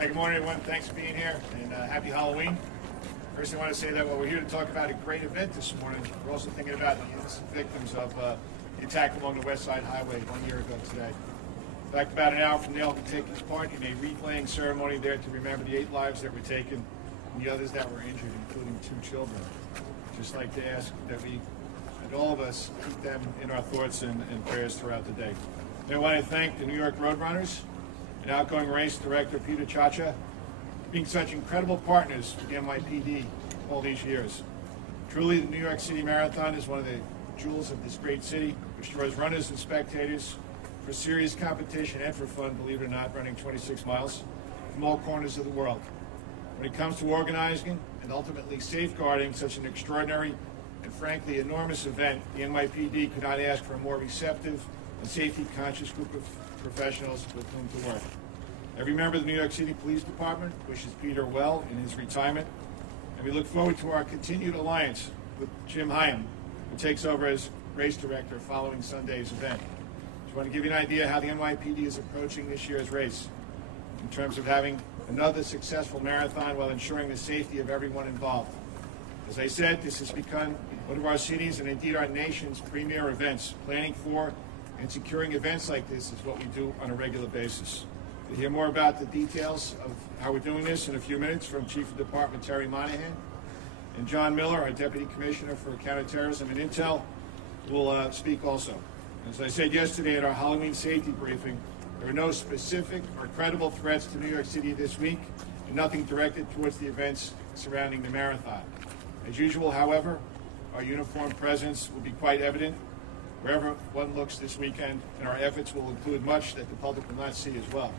Hey, good morning, everyone. Thanks for being here, and happy Halloween. First, I want to say that while we're here to talk about a great event this morning, we're also thinking about the innocent victims of the attack along the West Side Highway 1 year ago today. In fact, about an hour from now, we'll take part in a wreath-laying ceremony there to remember the 8 lives that were taken and the others that were injured, including 2 children. Just like to ask that we, and all of us, keep them in our thoughts and prayers throughout the day. And I want to thank the New York Roadrunners and outgoing race director Peter Chacha for being such incredible partners with the NYPD all these years. Truly, the New York City Marathon is one of the jewels of this great city, which draws runners and spectators for serious competition and for fun, believe it or not, running 26 miles from all corners of the world. When it comes to organizing and ultimately safeguarding such an extraordinary and frankly enormous event, the NYPD could not ask for a more receptive and safety-conscious group of professionals with whom to work. Every member of the New York City Police Department wishes Peter well in his retirement, and we look forward to our continued alliance with Jim Hyam, who takes over as race director following Sunday's event. Just want to give you an idea how the NYPD is approaching this year's race in terms of having another successful marathon while ensuring the safety of everyone involved. As I said, this has become one of our city's and indeed our nation's premier events. Planning for and securing events like this is what we do on a regular basis. We'll hear more about the details of how we're doing this in a few minutes from Chief of Department Terry Monahan, and John Miller, our Deputy Commissioner for Counterterrorism and Intel, will speak also. As I said yesterday at our Halloween safety briefing, there are no specific or credible threats to New York City this week, and nothing directed towards the events surrounding the marathon. As usual, however, our uniformed presence will be quite evident wherever one looks this weekend, and our efforts will include much that the public will not see as well.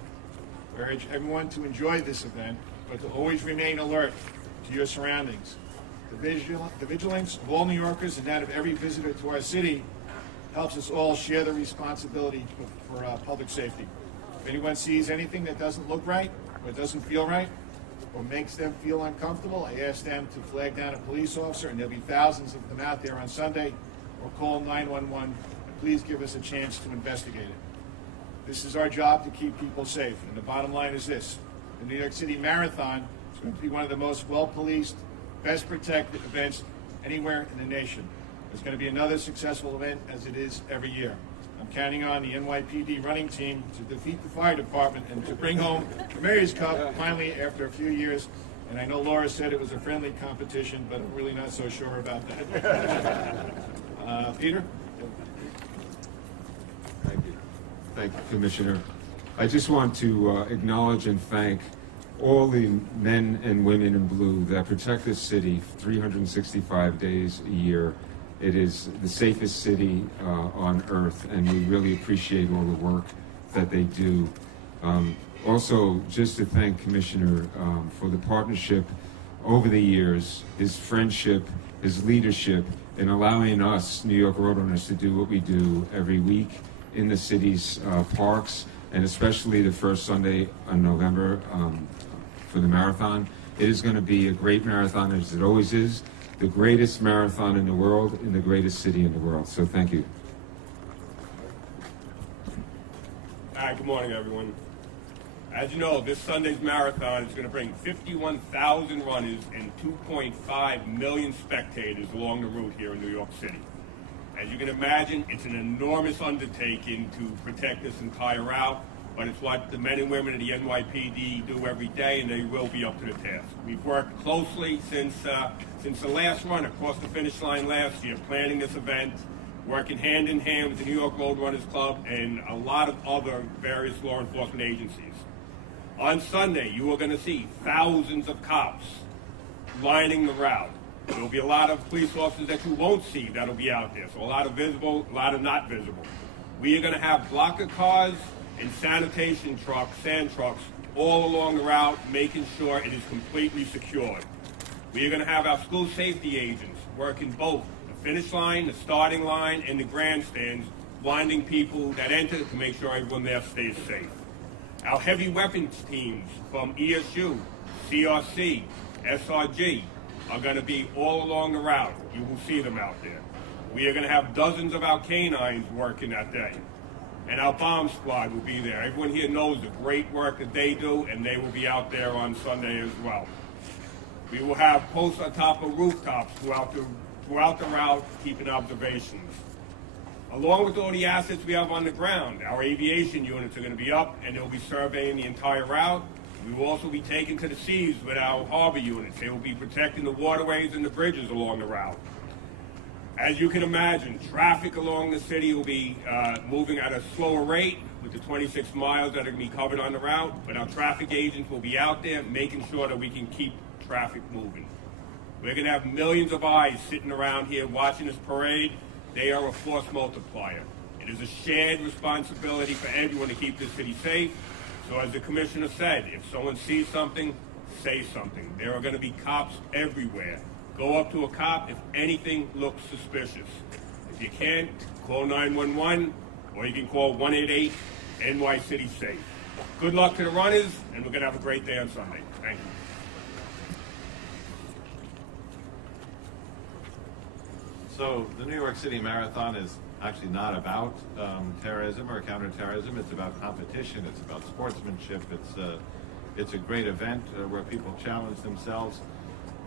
We urge everyone to enjoy this event, but to always remain alert to your surroundings. The vigilance of all New Yorkers and that of every visitor to our city helps us all share the responsibility for public safety. If anyone sees anything that doesn't look right, or doesn't feel right, or makes them feel uncomfortable, I ask them to flag down a police officer, and there'll be thousands of them out there on Sunday, or call 911, and please give us a chance to investigate it. This is our job to keep people safe, and the bottom line is this. The New York City Marathon is going to be one of the most well-policed, best protected events anywhere in the nation. It's going to be another successful event as it is every year. I'm counting on the NYPD running team to defeat the fire department and to bring home the Mayor's Cup finally after a few years. And I know Laura said it was a friendly competition, but I'm really not so sure about that. Peter? Thank you. Thank you, Commissioner. I just want to acknowledge and thank all the men and women in blue that protect this city 365 days a year. It is the safest city on earth, and we really appreciate all the work that they do. Also, just to thank Commissioner for the partnership over the years, his friendship, his leadership, in allowing us, New York Roadrunners, to do what we do every week in the city's parks, and especially the first Sunday in November for the marathon. It is going to be a great marathon, as it always is, the greatest marathon in the world, in the greatest city in the world. So thank you. Hi, good morning, everyone. As you know, this Sunday's marathon is going to bring 51,000 runners and 2.5 million spectators along the route here in New York City. As you can imagine, it's an enormous undertaking to protect this entire route, but it's what the men and women of the NYPD do every day, and they will be up to the task. We've worked closely since the last run across the finish line last year, planning this event, working hand in hand with the New York Roadrunners Club and a lot of other various law enforcement agencies. On Sunday, you are going to see thousands of cops lining the route. There will be a lot of police officers that you won't see that will be out there, so a lot of visible, a lot of not visible. We are going to have blocker cars and sanitation trucks, sand trucks, all along the route, making sure it is completely secured. We are going to have our school safety agents working both the finish line, the starting line, and the grandstands, blinding people that enter to make sure everyone there stays safe. Our heavy weapons teams from ESU, CRC, SRG are going to be all along the route. You will see them out there. We are going to have dozens of our canines working that day. and our bomb squad will be there. Everyone here knows the great work that they do, and they will be out there on Sunday as well. We will have posts on top of rooftops throughout the route, keeping observations. Along with all the assets we have on the ground, our aviation units are going to be up, and they'll be surveying the entire route. We will also be taken to the seas with our harbor units. They will be protecting the waterways and the bridges along the route. As you can imagine, traffic along the city will be moving at a slower rate with the 26 miles that are going to be covered on the route, but our traffic agents will be out there making sure that we can keep traffic moving. We're going to have millions of eyes sitting around here watching this parade. They are a force multiplier. It is a shared responsibility for everyone to keep this city safe. So as the commissioner said, if someone sees something, say something. There are going to be cops everywhere. Go up to a cop if anything looks suspicious. If you can't, call 911, or you can call 188 NY City Safe. Good luck to the runners, and we're going to have a great day on Sunday. Thank you. So the New York City Marathon is actually not about terrorism or counterterrorism. It's about competition. It's about sportsmanship. It's a great event where people challenge themselves.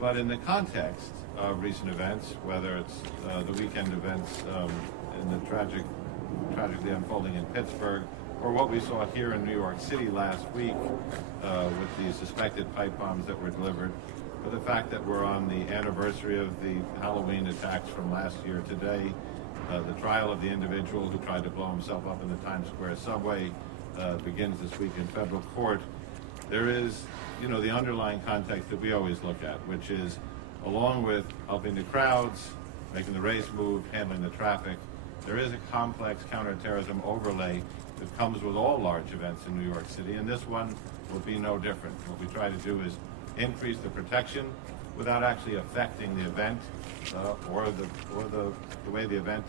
But in the context of recent events, whether it's the weekend events and the tragically unfolding in Pittsburgh, or what we saw here in New York City last week with the suspected pipe bombs that were delivered, or the fact that we're on the anniversary of the Halloween attacks from last year today, the trial of the individual who tried to blow himself up in the Times Square subway begins this week in federal court. There is, the underlying context that we always look at, which is, along with helping the crowds, making the race move, handling the traffic, there is a complex counterterrorism overlay that comes with all large events in New York City, and this one will be no different. What we try to do is increase the protection without actually affecting the event or the way the event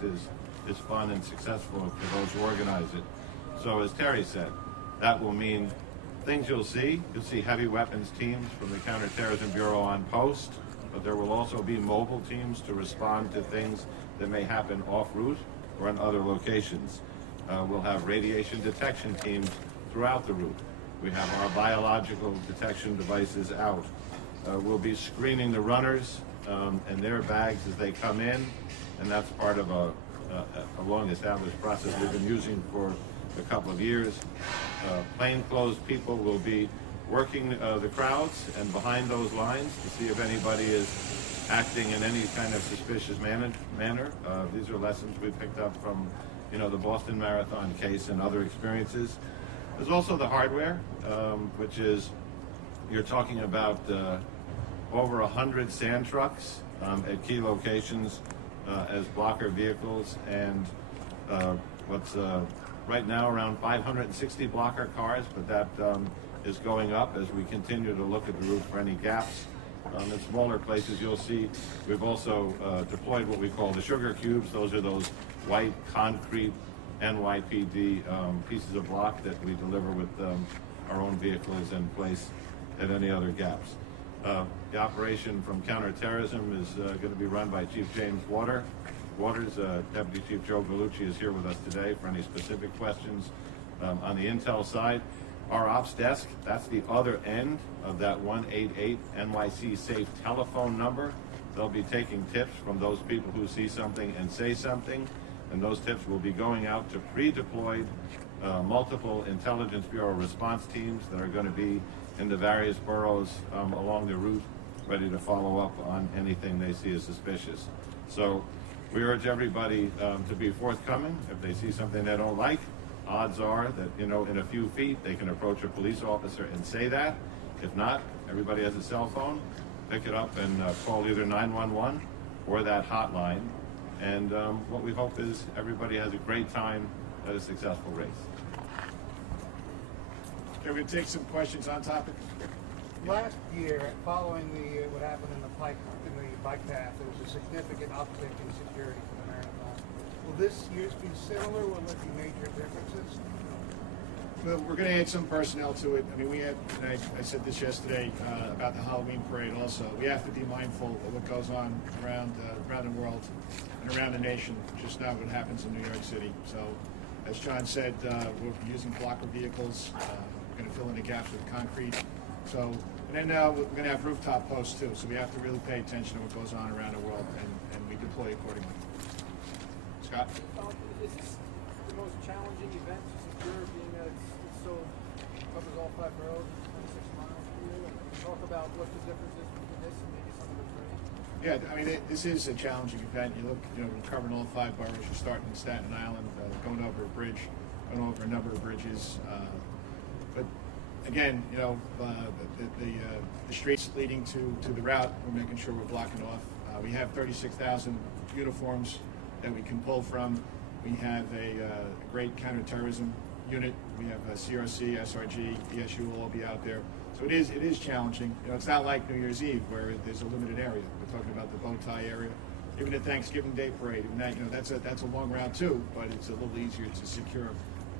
is fun and successful for those who organize it. So as Terry said, that will mean things you'll see heavy weapons teams from the Counterterrorism Bureau on post, but there will also be mobile teams to respond to things that may happen off route or in other locations. We'll have radiation detection teams throughout the route. We have our biological detection devices out. We'll be screening the runners and their bags as they come in, and that's part of a long-established process we've been using for a couple of years. Plainclothes people will be working the crowds and behind those lines to see if anybody is acting in any kind of suspicious manner. These are lessons we picked up from, the Boston Marathon case and other experiences. There's also the hardware, which is, you're talking about over 100 sand trucks at key locations as blocker vehicles, and what's right now around 560 blocker cars, but that is going up as we continue to look at the route for any gaps. In smaller places, you'll see we've also deployed what we call the sugar cubes. Those are those white concrete NYPD pieces of block that we deliver with our own vehicles in place at any other gaps. The operation from counterterrorism is going to be run by Chief James Waters. Deputy Chief Joe Gallucci is here with us today for any specific questions. On the intel side, our ops desk, that's the other end of that 188 NYC Safe telephone number. They'll be taking tips from those people who see something and say something, and those tips will be going out to pre-deployed multiple Intelligence Bureau response teams that are going to be in the various boroughs along the route, ready to follow up on anything they see as suspicious. So we urge everybody to be forthcoming. If they see something they don't like, odds are that, in a few feet, they can approach a police officer and say that. If not, everybody has a cell phone. Pick it up and call either 911 or that hotline. And what we hope is everybody has a great time at a successful race. Okay, we're going to take some questions on topic. Last year, following what happened in the bike path, there was a significant uptick in security for the marathon. Will this year's be similar? Will there be major differences? Well, we're going to add some personnel to it. I mean, we have, and I said this yesterday about the Halloween parade also. We have to be mindful of what goes on around the world and around the nation, just not what happens in New York City. So As John said, we'll be using blocker vehicles. We're going to fill in the gaps with concrete. So, and then we're going to have rooftop posts too. So we have to really pay attention to what goes on around the world, and we deploy accordingly. Scott? Is this the most challenging event to secure, being that it's so covers all 5 boroughs, 26 miles from you? And talk about what the difference is between this and maybe some of the trade. Yeah, I mean, this is a challenging event. You look, we're covering all 5 boroughs. You're starting in Staten Island, going over a bridge, going over a number of bridges. But again, the streets leading to the route, we're making sure we're blocking off. We have 36,000 uniforms that we can pull from. We have a great counterterrorism unit. We have CRC, SRG, ESU will all be out there. So it is challenging. It's not like New Year's Eve where there's a limited area. We're talking about the bow tie area. Even the Thanksgiving Day parade, even that, that's a long route too, but it's a little easier to secure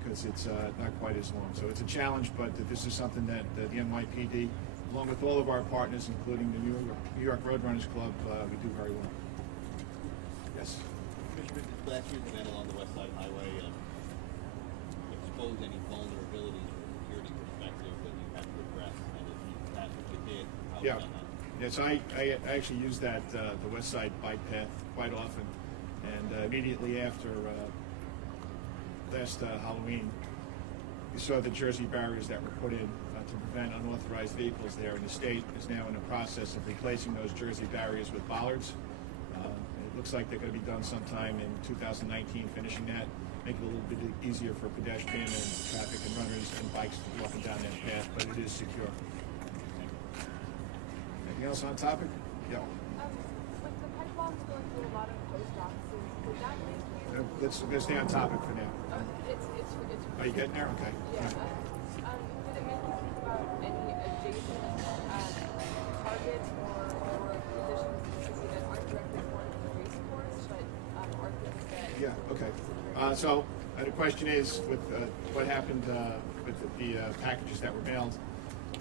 because it's not quite as long. So it's a challenge, but this is something that the NYPD, along with all of our partners, including the New York Roadrunners Club, we do very well. Yes. Commissioner, did last year's event along the West Side Highway expose any vulnerabilities from a security perspective that you had to address? And if that's what you did, how was that done? Yes, I actually use the West Side bike path quite often, and immediately after last Halloween, we saw the Jersey barriers that were put in to prevent unauthorized vehicles there, and the state is now in the process of replacing those Jersey barriers with bollards. It looks like they're going to be done sometime in 2019, finishing that, make it a little bit easier for pedestrian and traffic and runners and bikes to go up and down that path, but it is secure. Anything else on topic? Yeah. With the pipelines going through a lot of post offices, would that make you... Let's stay on topic for now. It's Are you getting there? Okay. Yeah. Did it make you think about any adjacent targets or positions that aren't directly reported to the police force, but are things that... Yeah, okay. So the question is, with what happened with the packages that were mailed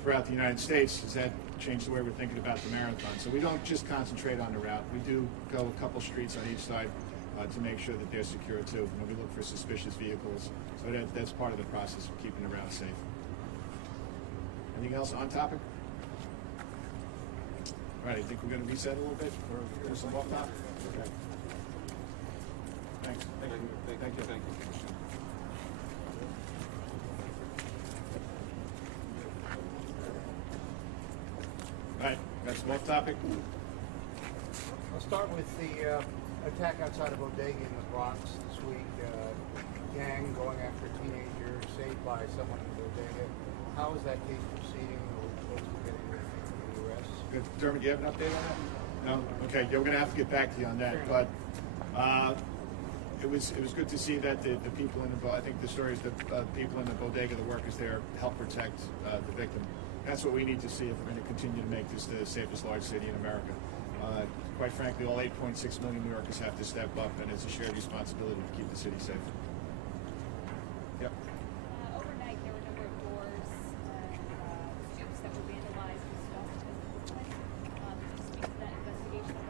throughout the United States, does that change the way we're thinking about the marathon? So we don't just concentrate on the route. We do go a couple streets on each side to make sure that they're secure too. We look for suspicious vehicles. So that's part of the process of keeping the route safe. Anything else on topic? All right, I think we're going to reset a little bit for some off topic. Okay. Thanks. Thank you. All right, got some off topic. I'll start with the attack outside of Bodega in the Bronx this week. Gang going after a teenager saved by someone in Bodega. How is that case proceeding? Are we close to getting the arrests? Good. Dermot, do you have an update on that? No? Okay, yeah, we're going to have to get back to you on that. But it was good to see that the people in the, I think the story is the people in the bodega, the workers there, help protect the victim. That's what we need to see if we're going to continue to make this the safest large city in America. Quite frankly, all 8.6 million New Yorkers have to step up, and it's a shared responsibility to keep the city safe. Yep. Overnight, there were a number of doors and stoops that were vandalized and stuff because of the flood. Did you speak to that investigation at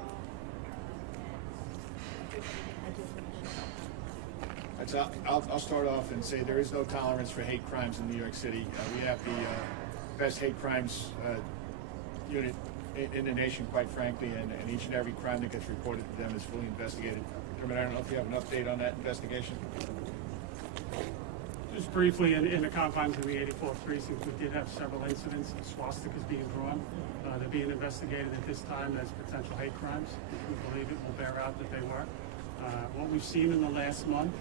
all? I'll start off and say there is no tolerance for hate crimes in New York City. We have the best hate crimes unit in the nation, quite frankly, and each and every crime that gets reported to them is fully investigated. Dermot, I don't know if you have an update on that investigation. Just briefly, in the confines of the 84th precinct, we did have several incidents of swastikas being drawn. They're being investigated at this time as potential hate crimes. We believe it will bear out that they were. What we've seen in the last month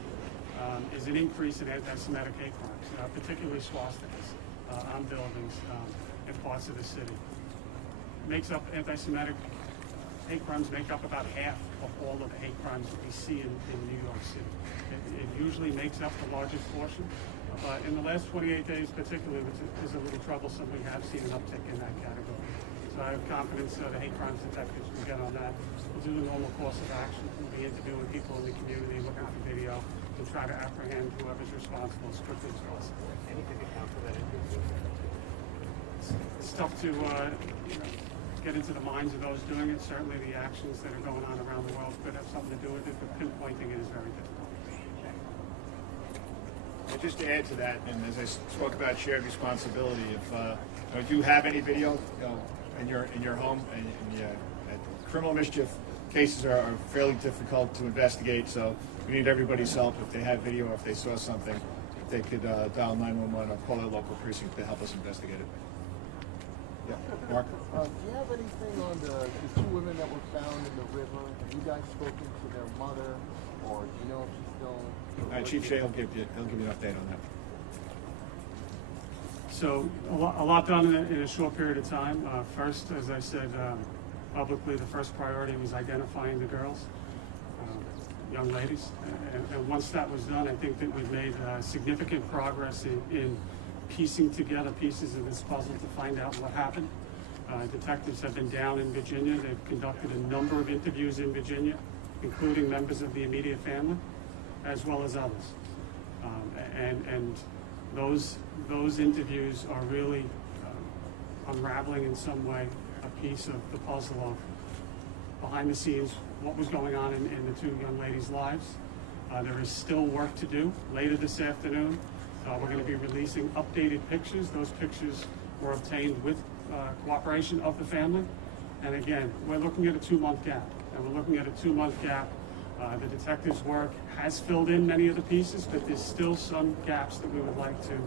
is an increase in anti-Semitic hate crimes, particularly swastikas on buildings in parts of the city. Anti-Semitic hate crimes make up about half of all of the hate crimes that we see in New York City. It usually makes up the largest portion, but in the last 28 days particularly, which is a little troublesome, we have seen an uptick in that category. So I have confidence the hate crimes detectives will get on that. We'll do the normal course of action. We'll be interviewing people in the community, looking for video, and try to apprehend whoever's responsible as quickly as possible. Anything to account for that increase? It's tough to get into the minds of those doing it. Certainly the actions that are going on around the world could have something to do with it, but pinpointing it is very difficult. just to add to that, and as I spoke about shared responsibility, if you have any video, in your home, and criminal mischief cases are fairly difficult to investigate, so we need everybody's help. If they have video or if they saw something, if they could dial 911 or call their local precinct to help us investigate it. Yeah, Mark? Do you have anything on the two women that were found in the river? Have you guys spoken to their mother, or do you know if she's still Chief Shea will give you an update on that. So a lot done in a short period of time. First, as I said publicly, the first priority was identifying the girls, young ladies. And once that was done, I think that we've made significant progress in piecing together pieces of this puzzle to find out what happened. Detectives have been down in Virginia. They've conducted a number of interviews in Virginia, including members of the immediate family, as well as others. And those interviews are really unraveling in some way a piece of the puzzle of behind the scenes what was going on in the two young ladies' lives. There is still work to do. Later this afternoon, we're going to be releasing updated pictures. Those pictures were obtained with cooperation of the family. And again, we're looking at a 2-month gap. And we're looking at a 2-month gap. The detectives' work has filled in many of the pieces, but there's still some gaps that we would like to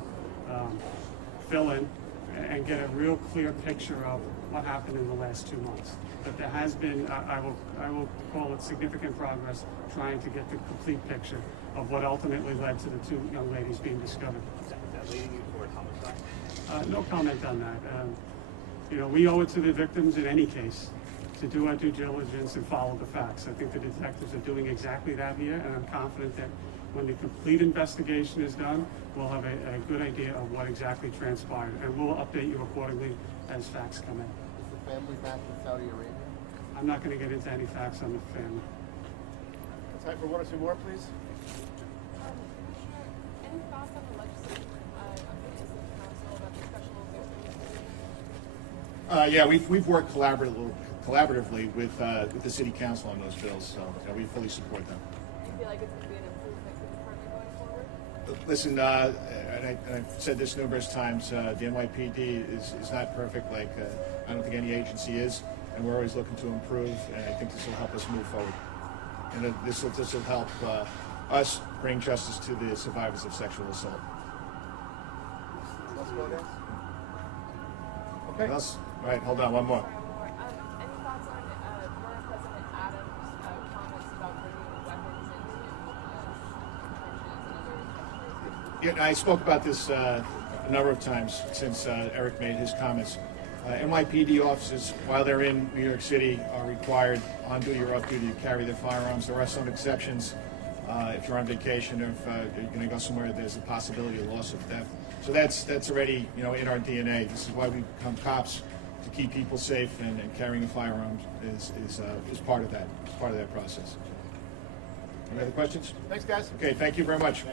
fill in and get a real clear picture of what happened in the last 2 months. But there has been, I will call it significant progress, trying to get the complete picture of what ultimately led to the two young ladies being discovered. Is that leading you toward homicide? No comment on that. We owe it to the victims in any case to do our due diligence and follow the facts. I think the detectives are doing exactly that here, and I'm confident that when the complete investigation is done, we'll have a good idea of what exactly transpired, and we'll update you accordingly as facts come in. Is the family back in Saudi Arabia? I'm not going to get into any facts on the family. Time for one or two more, please. Commissioner, any thoughts on the legislative updates of the council about the special victims? Yeah, we've worked collaboratively with the city council on those bills, so we fully support them. Do you feel like it's going to be an improvement to the department going forward? Listen, and I've said this numerous times, the NYPD is not perfect, like I don't think any agency is, and we're always looking to improve, and I think this will help us move forward. And this will help us bring justice to the survivors of sexual assault. Let's go there. Okay. What else? All right, hold on, one more. Any thoughts on former President Adams' comments about bringing weapons into trenches and other? Yeah, I spoke about this a number of times since Eric made his comments. NYPD officers, while they're in New York City, are required on duty or off duty to carry their firearms. There are some exceptions. If you're on vacation or if you're going to go somewhere, there's a possibility of loss of theft. So that's already in our DNA. This is why we become cops, to keep people safe, and carrying a firearm is part of that. It's part of that process. Any other questions? Thanks, guys. Okay, thank you very much.